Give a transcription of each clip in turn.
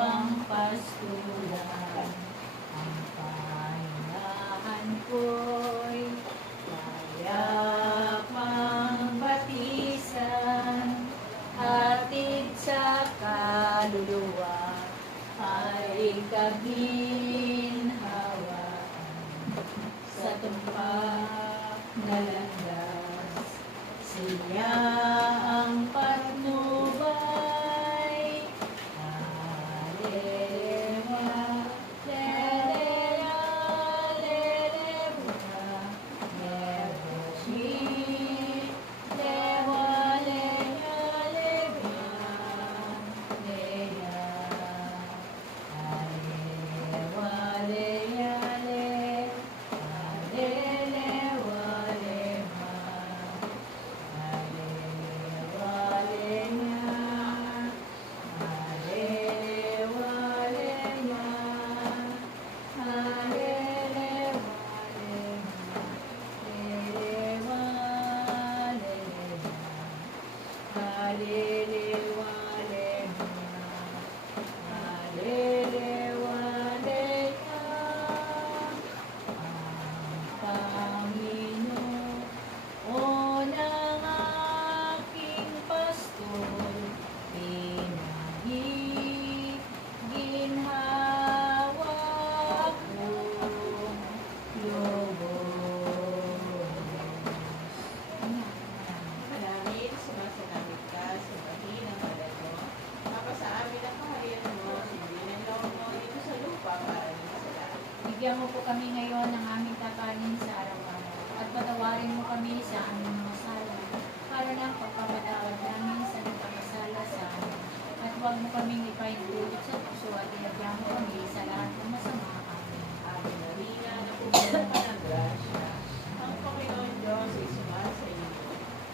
ginhawang pastulan. Ang pahingahan ko'y payapang batisan, hatid sa kaluluwa ay kaginhawaan. Sa tumpak na landas, siya ang patnubay. Hallelujah, hallelujah, hallelujah, never she, Panginoon ang aking pastor, ginhawa akong lubos. Maraming sumasalamit ka sa bahin ng balat mo. Mapa sa amin ang kaharian mo, sindin ang loob mo dito sa lupa para din sa lahat. Bigyan mo po kami ngayon ng aming kakanin sa araw-araw, at patawarin mo kami sa aming mga sala, para ng pagpapatawad namin sa nagkakasala sa amin. At huwag mo kaming ipaintulot sa puso at ilagyan mo kami sa lahat ng masama. Amen. Ave Maria, napupuno ka ng grasya. Ang Panginoon Diyos ay sumasa iyo.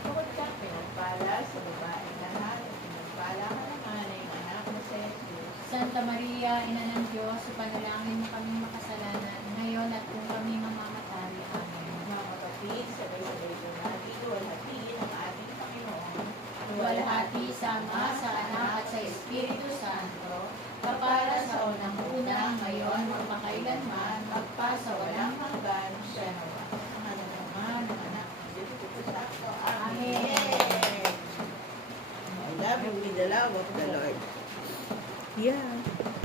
Bukod ka pinagpala sa babae lahat, at pinagpala ka naman ay anak mo sa Jesus. Santa Maria, Ina ng Diyos, ipanalangin mo kaming makasalanan, ngayon at kung kami mamamatay. Amen. Mga kapatid, sabay-sabay ko natin luwalhati ng ating Panginoon. Luwalhati sa Ama, sa Anak, at sa Espiritu Santo, kapara sa unang-una, ngayon, magpakailanman, magpa sa walang hanggan, siya nawa. Ang naman ng anak ng Espiritu Santo. Amen. I love you with the love of the Lord. Yeah.